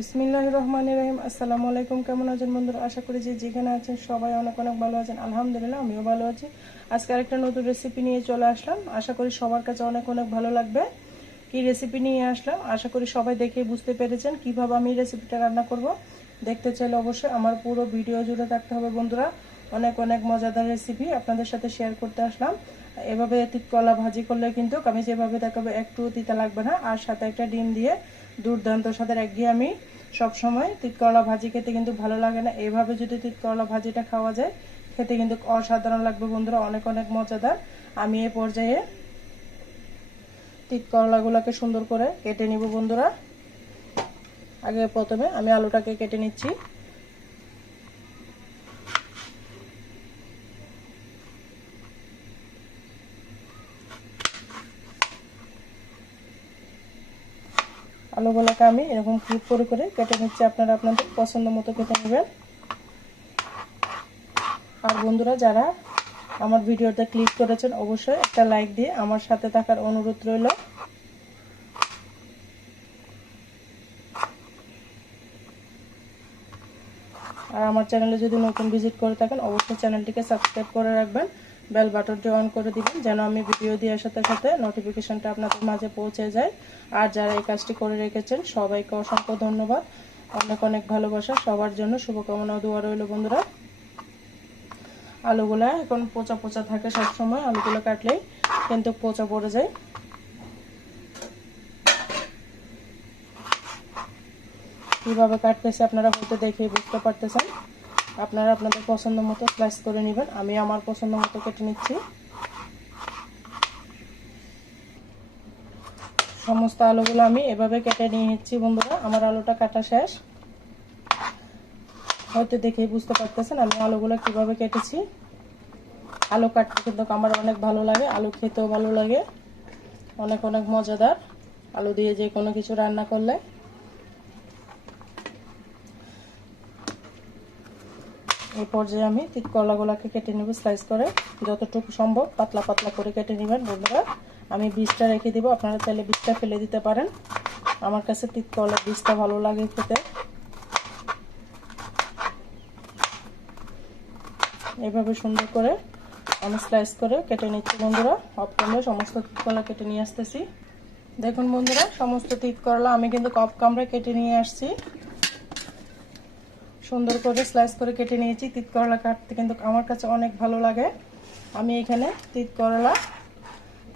বিসমিল্লাহ রহমান রহিম। আসসালামু আলাইকুম। কেমন আছেন বন্ধুরা? আশা করি যে যেখানে আছেন সবাই অনেক অনেক ভালো আছেন। আলহামদুলিল্লাহ, আমিও ভালো আছি। আজকে আরেকটা নতুন রেসিপি নিয়ে চলে আসলাম। আশা করি সবার কাছে অনেক অনেক ভালো লাগবে। কি রেসিপি নিয়ে আসলাম? আশা করি সবাই দেখে বুঝতে পেরেছেন কীভাবে আমি রেসিপিটা রান্না করব। দেখতে চাইলে অবশ্যই আমার পুরো ভিডিও জুড়ে থাকতে হবে বন্ধুরা। অনেক অনেক মজাদার রেসিপি আপনাদের সাথে শেয়ার করতে আসলাম। এভাবে কলা ভাজি করলে কিন্তু আমি যেভাবে দেখাবো একটু তিতা লাগবে না। আর সাথে একটা ডিম দিয়ে দুর্দান্ত সাথে একঘেয়ে আমি সবসময় তিতকরলা ভাজি খেতে কিন্তু ভালো লাগে না। এইভাবে যদি তিতকরলা ভাজিটা খাওয়া যায়, খেতে কিন্তু অসাধারণ লাগবে বন্ধুরা, অনেক অনেক মজাদার। আমি এ পর্যায়ে তিতকরলাগুলোকে সুন্দর করে কেটে নিব বন্ধুরা। আগে প্রথমে আমি আলুটাকে কেটে নিচ্ছি। আলুগুলোকে আমি এরকম ক্লিপ করে করে কেটে নিচ্ছি। আপনারা আপনাদের পছন্দ মতো কেটে নেবেন। আর বন্ধুরা, যারা আমার ভিডিওতে ক্লিক করেছেন, অবশ্যই একটা লাইক দিয়ে আমার সাথে থাকার অনুরোধ রইল। আর আমার চ্যানেলে যদি নতুন ভিজিট করে থাকেন, অবশ্যই চ্যানেলটিকে সাবস্ক্রাইব করে রাখবেন। বেল বাটনটি অন করে দিবেন, যেন আমি ভিডিও দেওয়ার সাথে সাথে নোটিফিকেশনটা আপনাদের মাঝে পৌঁছে যায়। আর যারা এই কাজটি করে রেখেছেন, সবাইকে অসংখ্য ধন্যবাদ। অনেক অনেক ভালোবাসা, সবার জন্য শুভকামনা দোয়া রইল বন্ধুরা। আলুগুলা এখন পচা পচা থাকে সবসময়, আলুগুলো কাটলেই কিন্তু পচা পড়ে যায়। কীভাবে কাটতেছে আপনারা হয়তো দেখে বুঝতে পারতেছেন। আপনারা আপনাদের পছন্দ মতো স্লাইস করে নেবেন। আমি আমার পছন্দ মতো কেটে নিচ্ছি। সমস্ত আলুগুলো আমি এভাবে কেটে নিয়ে নিচ্ছি বন্ধুরা। আমার আলুটা কাটা শেষ। হয়তো দেখেই বুঝতে পারতেছেন আমি আলুগুলো কীভাবে কেটেছি। আলু কাটতে কিন্তু আমার অনেক ভালো লাগে। আলু খেতেও ভালো লাগে। অনেক অনেক মজাদার। আলু দিয়ে যে কোনো কিছু রান্না করলে। এই পর্যায়ে আমি ঠিক কলাগুলাকে কেটে নেব স্লাইস করে। যতটুকু সম্ভব পাতলা পাতলা করে কেটে নেবেন, বন্ধুরা। আমি বীজটা রেখে দিব। আপনারা চাইলে বীজটা ফেলে দিতে পারেন। আমার কাছে তিত কলার বীজটা ভালো লাগে খেতে। এভাবে সুন্দর করে আমি স্লাইস করে কেটে নিচ্ছি, বন্ধুরা। অফ কামড়ে সমস্ত কলা কেটে নিয়ে আসতেছি। দেখুন, বন্ধুরা, সমস্ত তিত করলা আমি কিন্তু কপ কামড়ে কেটে নিয়ে আসছি। সুন্দর করে স্লাইস করে কেটে নিয়েছি। তিত করলা কাটতে কিন্তু আমার কাছে অনেক ভালো লাগে। আমি এখানে তিত করলা,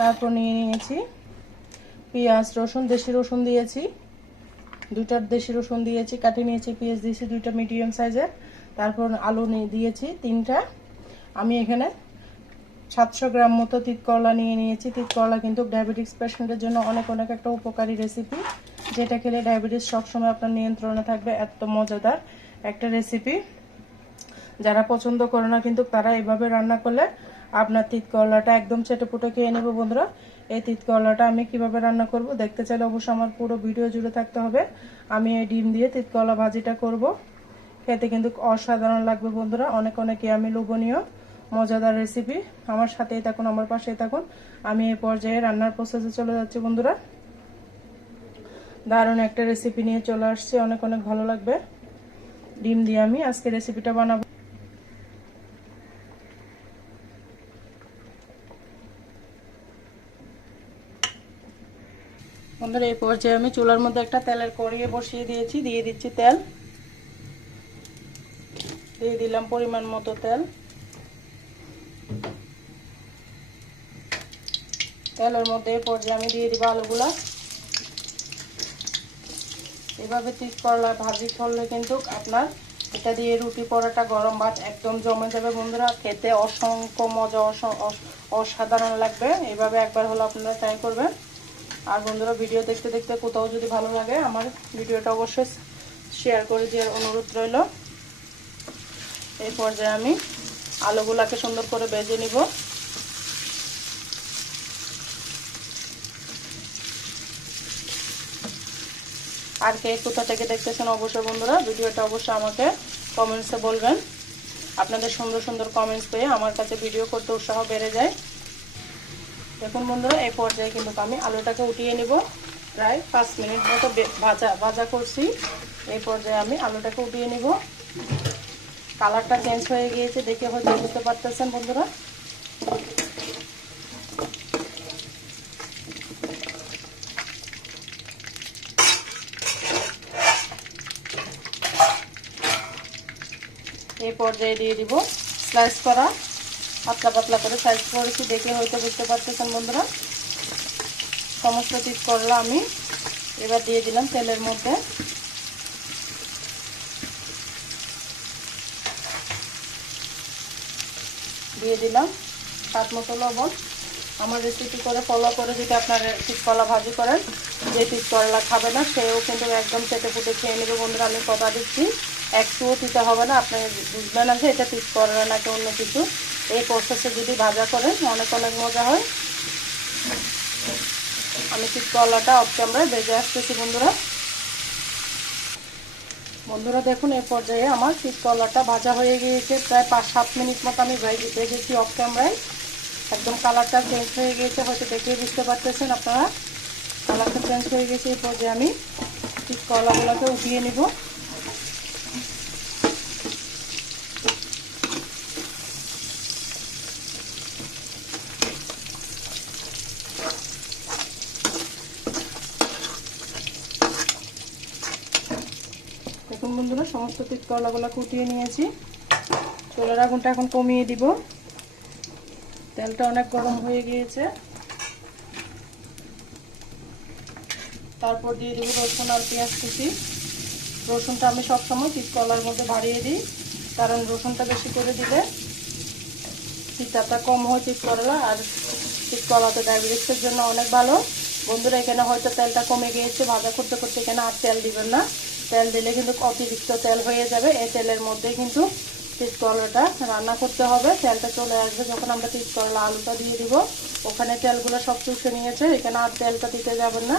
তারপর নিয়ে নিয়েছি পেঁয়াজ, রসুন, দেশি রসুন দিয়েছি। দুইটার দেশি রসুন দিয়েছি, কাটে নিয়েছি পেঁয়াজ, দিয়েছি দুইটা মিডিয়াম সাইজের তারপর আলু দিয়েছি তিনটা। আমি এখানে সাতশো গ্রাম মতো তিত করলা নিয়ে নিয়েছি। তিত করলা কিন্তু ডায়াবেটিস পেশেন্টের জন্য অনেক অনেক একটা উপকারী রেসিপি যেটা খেলে ডায়াবেটিস সবসময় আপনার নিয়ন্ত্রণে থাকবে, এত মজাদার। একটা রেসিপি যারা পছন্দ করে না কিন্তু তারা এভাবে রান্না করলে আপনার তিত করলাটা একদম চেটে পুটে খেয়ে নেবে বন্ধুরা। এই তিত করলাটা আমি কীভাবে রান্না করব দেখতে চাইলে অবশ্যই আমার পুরো ভিডিও জুড়ে থাকতে হবে। আমি এই ডিম দিয়ে তিত করলা ভাজিটা করব। খেতে কিন্তু অসাধারণ লাগবে বন্ধুরা, অনেক অনেকে আমি লোভনীয়, মজাদার রেসিপি আমার সাথেই থাকুন, আমার পাশেই থাকুন। আমি এই পর্যায়ে রান্নার প্রসেসে চলে যাচ্ছি বন্ধুরা। দারুণ একটা রেসিপি নিয়ে চলে আসছে, অনেক অনেক ভালো লাগবে। ডিম দিয়ে আমি আজকে রেসিপিটা বানাবো। বন্ধুরা, এই পর্যায়ে আমি চুলার মধ্যে একটা তেলের কড়িয়ে বসিয়ে দিয়েছি, দিয়ে দিচ্ছি তেল। দিয়ে দিলাম পরিমাণ মতো তেল। তেলের মধ্যে এই পর্যায়ে আমি দিয়ে দিব আলুগুলা। এভাবে তিত করলা, ভাজি করলে কিন্তু আপনার এটা দিয়ে রুটি পরোটা, গরম ভাত একদম জমে যাবে। বন্ধুরা, খেতে অসংখ্য মজা অসাধারণ লাগবে। এভাবে একবার হলো আপনারা ট্রাই করবেন। আর বন্ধুরা ভিডিও দেখতে দেখতে কোথাও যদি ভালো লাগে, আমার ভিডিওটা অবশ্যই শেয়ার করে দেওয়ার অনুরোধ রইল। এই পর্যায়ে আমি আলুগুলাকে সুন্দর করে বেজে নিব। আর কে কোথা থেকে দেখতেছেন অবশ্যই বন্ধুরা, ভিডিওটা অবশ্যই আমাকে কমেন্টসে বলবেন। আপনাদের সুন্দর সুন্দর কমেন্টস পেয়ে আমার কাছে ভিডিও করতে উৎসাহ বেড়ে যায়। দেখুন বন্ধুরা, এই পর্যায়ে কিন্তু আমি আলুটাকে উঠিয়ে নিব। প্রায় পাঁচ মিনিট মতো ভাজা ভাজা করছি। এই পর্যায়ে আমি আলুটাকে উঠিয়ে নিব। কালারটা চেঞ্জ হয়ে গিয়েছে দেখে হয়তো বুঝতে পারতেছেন বন্ধুরা। এই পর্যায়ে দিয়ে দিব। স্লাইস করা। পাতলা পাতলা করে সাইজ করেছি। দেখে হয়তো বুঝতে পারতেছেন বন্ধুরা। সমস্ত পিস করলা আমি। এবার দিয়ে দিলাম তেলের মধ্যে। দিয়ে দিলাম সাত মতো লবণ। আমার রেসিপি করে ফলো করে যদি আপনার পিস কলা ভাজি করেন, যে করলা খাবে না, সেও কিন্তু একদম চেটে ফুটে খেয়ে নেবে বন্ধুরা। আমি কথা দিচ্ছি। একটুও দিতে হবে না। আপনি বুঝবেন না যে এটা পিস করলা নাকি অন্য কিছু। এই প্রসেসে যদি ভাজা করেন, অনেক অনেক মজা হয়। আমি পিস কলাটা অফ ক্যামেরায় ভেজে আসতেছি বন্ধুরা। বন্ধুরা দেখুন এই পর্যায়ে আমার পিস কলাটা ভাজা হয়ে গিয়েছে। প্রায় পাঁচ, সাত মিনিট মতো আমি ভেজে, ভেজেছি অফ ক্যামেরায় একদম কালারটা চেঞ্জ হয়ে গিয়েছে, হয়তো দেখে বুঝতে পারতেছেন আপনারা। কালারটা চেঞ্জ হয়ে গেছে এই পর্যায়ে আমি পিস কলাগুলোকে উঠিয়ে নিব। দেখুন বন্ধুরা, সমস্ত পিস কলাগুলো কুটিয়ে নিয়েছি। চুলের আগুনটা এখন কমিয়ে দিব। তেলটা অনেক গরম হয়ে গিয়েছে। তারপর দিয়ে দেবো রসুন আর পেঁয়াজ কুচি। রসুনটা আমি সবসময় পিস কলার মধ্যে বাড়িয়ে দিই। কারণ রসুনটা বেশি করে দিলে পিঠাটা কম হয় পিস করলা আর পিস কলাতে ডায়াবেটিসের জন্য অনেক ভালো। বন্ধুরা, এখানে হয়তো তেলটা কমে গিয়েছে, ভাজা করতে করতে এখানে আর তেল দিবেন না। তেল দিলে কিন্তু অতিরিক্ত তেল হয়ে যাবে। এই তেলের মধ্যে কিন্তু করলাটা রান্না করতে হবে। তেলটা চলে আসবে যখন আমরা করলা আলুটা দিয়ে দিব। ওখানে তেলগুলো সব চুষে নিয়েছে। এখানে আর তেলটা দিতে যাবেন না।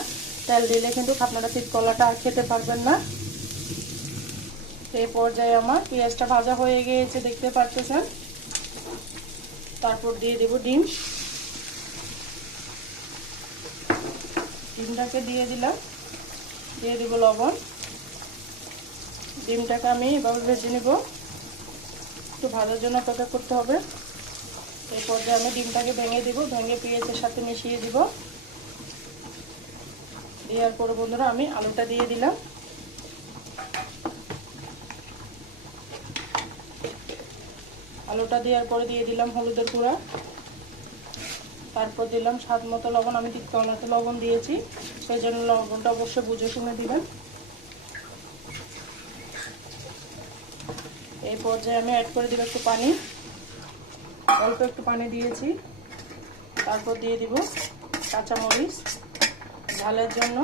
তেল দিলে কিন্তু আপনারা করলাটা আর খেতে পারবেন না। এই পর্যায়ে আমার পেঁয়াজটা ভাজা হয়ে গিয়েছে, দেখতে পারতেছেন তারপর দিয়ে দেব ডিম। ডিমটাকে দিয়ে দিলাম। দিয়ে দেব লবণ। ডিমটাকে আমি এভাবে ভেজে নিব। একটু ভাজার জন্য অপেক্ষা করতে হবে। এই পর্যায়ে আমি ডিমটাকে ভেঙে দিব, ভেঙে পেঁয়াজের সাথে মিশিয়ে দিব। দেওয়ার পরে বন্ধুরা আমি আলুটা দিয়ে দিলাম। আলুটা দেওয়ার পরে দিয়ে দিলাম হলুদের গুঁড়া। তারপর দিলাম স্বাদ মতো লবণ, আমি কলাতে লবণ দিয়েছি। সেই জন্য লবণটা অবশ্যই বুঝে শুনে দিবেন। এই পর্যায়ে আমি অ্যাড করে দিব একটু পানি। অল্প একটু পানি দিয়েছি। তারপর দিয়ে দিব কাঁচামরিচ ঝালের জন্য।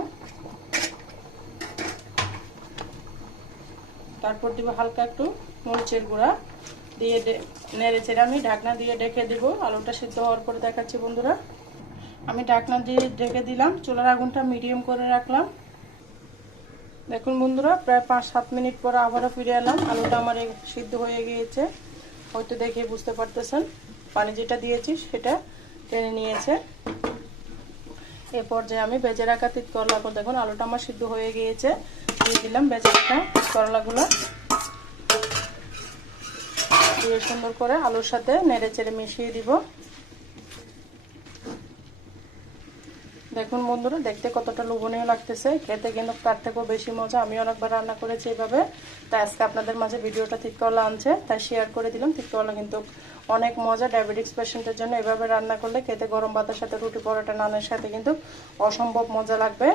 তারপর দিব হালকা একটু মরিচের গুঁড়া। দিয়ে নেড়ে চেড়ে আমি ঢাকনা দিয়ে ডেকে দিব। আলুটা সিদ্ধ হওয়ার পরে দেখাচ্ছি বন্ধুরা। আমি ঢাকনা দিয়ে ডেকে দিলাম। চুলার আগুনটা মিডিয়াম করে রাখলাম। দেখুন বন্ধুরা, প্রায় পাঁচ সাত মিনিট পরে আবারও ফিরে এলাম। আলুটা আমার সিদ্ধ হয়ে গিয়েছে। হয়তো দেখে বুঝতে পারতেছেন। পানি যেটা দিয়েছি সেটা টেনে নিয়েছে। এ পর্যায়ে আমি বেজে রাখা তিত করলাগুলো, দেখুন আলুটা আমার সিদ্ধ হয়ে গিয়েছে। দিয়ে দিলাম বেজে রাখা করলাগুলো। দিয়ে সুন্দর করে আলুর সাথে নেড়ে চেড়ে মিশিয়ে দিব। দেখুন বন্ধুরা, দেখতে কতটা লোভনীয় লাগতেছে। খেতে কিন্তু তার থেকেও বেশি মজা। আমি অনেকবার রান্না করেছি এইভাবে তাই আজকে আপনাদের মাঝে ভিডিওটা তিতকরলা আনছে। তাই শেয়ার করে দিলাম। তিতকরলা কিন্তু অনেক মজা ডায়াবেটিক্স পেশেন্টের জন্য এভাবে রান্না করলে খেতে গরম ভাতের সাথে রুটি পরোটা নানের সাথে কিন্তু অসম্ভব মজা লাগবে।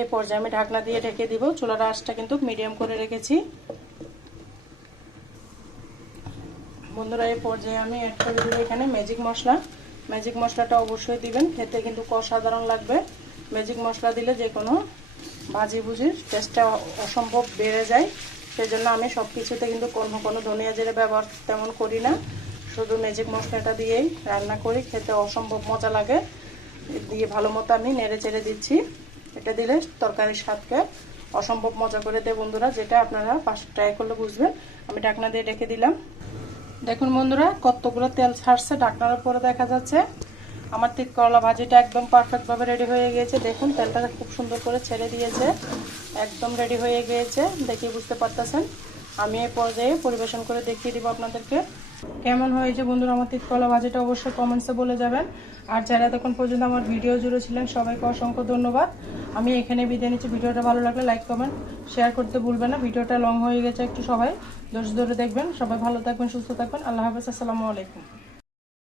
এই পর্যায়ে আমি ঢাকনা দিয়ে ঢেকে দিব। চুলার আঁচটা কিন্তু মিডিয়াম করে রেখেছি। বন্ধুরা এই পর্যায়ে আমি অ্যাড করে দিব এখানে ম্যাজিক মশলা। ম্যাজিক মশলাটা অবশ্যই দিবেন। খেতে কিন্তু অসাধারণ লাগবে। ম্যাজিক মশলা দিলে যে কোনো ভাজি ভুজির টেস্টটা অসম্ভব বেড়ে যায়। সেজন্য আমি সব কিছুতে কিন্তু কোনো কোনো ধনিয়া জিরে ব্যবহার তেমন করি না। শুধু ম্যাজিক মশলাটা দিয়েই রান্না করি, খেতে অসম্ভব মজা লাগে। দিয়ে ভালো মতো আমি নেড়ে চেড়ে দিচ্ছি। এটা দিলে তরকারির স্বাদকে অসম্ভব মজা করে দেয় বন্ধুরা, যেটা আপনারা পাশে ট্রাই করলে বুঝবেন। আমি ঢাকনা দিয়ে রেখে দিলাম। দেখুন বন্ধুরা, কতগুলো তেল ছাড়ছে ডাকনার উপরে দেখা যাচ্ছে। আমার তিক করলা ভাজিটা একদম পারফেক্টভাবে রেডি হয়ে গিয়েছে। দেখুন, তেলটা খুব সুন্দর করে ছেড়ে দিয়েছে, একদম রেডি হয়ে গিয়েছে। দেখে বুঝতে পারতেছেন? আমি এই পর্যায়ে পরিবেশন করে দেখিয়ে দিব আপনাদেরকে। কেমন হয়েছে বন্ধুরা? আমার তিতকলা ভাজিটা অবশ্যই কমেন্টসে বলে যাবেন। আর যারা এতক্ষণ পর্যন্ত আমার ভিডিও জুড়ে ছিলেন, সবাইকে অসংখ্য ধন্যবাদ। আমি এখানে বিদায় নিচ্ছি। ভিডিওটা ভালো লাগলে লাইক কমেন্ট শেয়ার করতে ভুলবেন না। ভিডিওটা লং হয়ে গেছে একটু সবাই। দোষ ধরে দেখবেন। সবাই ভালো থাকবেন, সুস্থ থাকবেন। আল্লাহ হাফেজ। আসসালামু আলাইকুম।